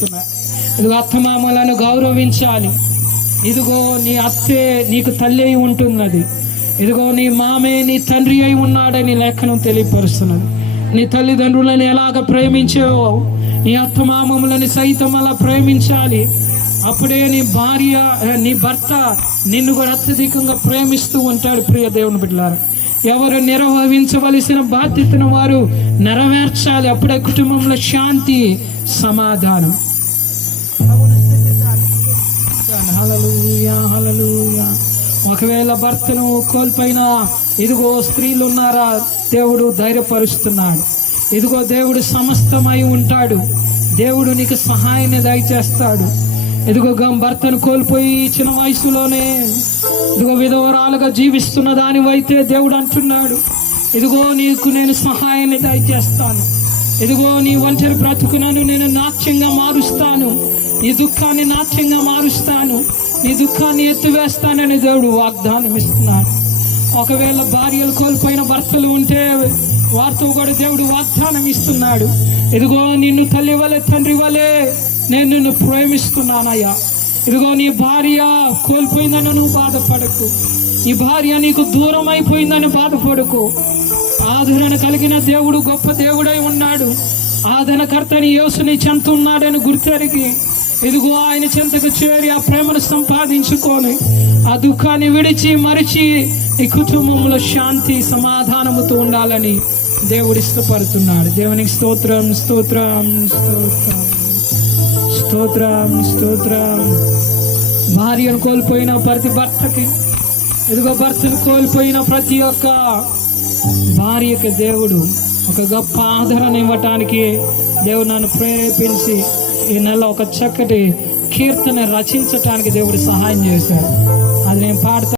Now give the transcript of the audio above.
తెలియపరుస్తున్నాయి. ఇదిగో అత్తమామలను గౌరవించాలి. ఇదిగో నీ అత్తే నీకు తల్లి అయి ఉంటున్నది. ఇదిగో నీ మామే నీ తండ్రి అయి ఉన్నాడని లేఖనం తెలియపరుస్తున్నది. నీ తల్లిదండ్రులను ఎలాగ ప్రేమించావో నీ అత్తమామములను సైతం అలా ప్రేమించాలి. అప్పుడే నీ భార్య నీ భర్త నిన్ను కూడా అత్యధికంగా ప్రేమిస్తూ ఉంటాడు. ప్రియ దేవుని బిడ్డలారా, ఎవరు నిర్వహించవలసిన బాధ్యతను వారు నెరవేర్చాలి. అప్పుడే కుటుంబంలో శాంతి సమాధానం. హల్లెలూయా, హల్లెలూయా. ఒకవేళ భర్తను కోల్పోయినా ఇదిగో స్త్రీలు ఉన్నారా, దేవుడు ధైర్యపరుస్తున్నాడు. ఇదిగో దేవుడు సమస్తమై ఉంటాడు. దేవుడు నీకు సహాయాన్ని దయచేస్తాడు. ఇదిగో భర్తను కోల్పోయి చిన్న వయసులోనే ఇదిగో విధవరాలుగా జీవిస్తున్న దానివైతే దేవుడు అంటున్నాడు, ఇదిగో నీకు నేను సహాయాన్ని దయచేస్తాను. ఇదిగో నీ ఒంటరి బ్రతుకునను నేను నాట్యంగా మారుస్తాను. నీ దుఃఖాన్ని నాట్యంగా మారుస్తాను. నీ దుఃఖాన్ని ఎత్తివేస్తానని దేవుడు వాగ్దానం ఇస్తున్నాడు. ఒకవేళ భార్యలు కోల్పోయిన భర్తలు ఉంటే వారితో కూడా దేవుడు వాగ్దానం ఇస్తున్నాడు. ఇదిగో నిన్ను తల్లి వలె తండ్రి వలె నేను నిన్ను ప్రేమిస్తున్నానయ్యా. ఇదిగో నీ భార్య కోల్పోయిందని నువ్వు బాధపడకు. నీ భార్య నీకు దూరం అయిపోయిందని బాధపడకు. ఆదరణ కలిగిన దేవుడు గొప్ప దేవుడై ఉన్నాడు. ఆదరణకర్తని యేసుని చెంత ఉన్నాడని గుర్తెరిగి ఇదిగో ఆయన చెంతకు చేరి ఆ ప్రేమను సంపాదించుకొని ఆ దుఃఖాన్ని విడిచి మరిచి ఈ కుటుంబంలో శాంతి సమాధానముతో ఉండాలని దేవుడు ఇష్టపడుతున్నాడు. దేవునికి స్తోత్రం, స్తోత్రం, స్తోత్రం, స్తోత్రం, స్తోత్రం. భార్యను కోల్పోయిన ప్రతి భర్తకి, ఇదిగో భర్తను కోల్పోయిన ప్రతి ఒక్క భార్యకి దేవుడు ఒక గొప్ప ఆదరణ ఇవ్వటానికి దేవుడు నన్ను ప్రేరేపించి ఈ నెల ఒక చక్కటి కీర్తన రచించటానికి దేవుడు సహాయం చేశాడు. అది నేను పాడతా.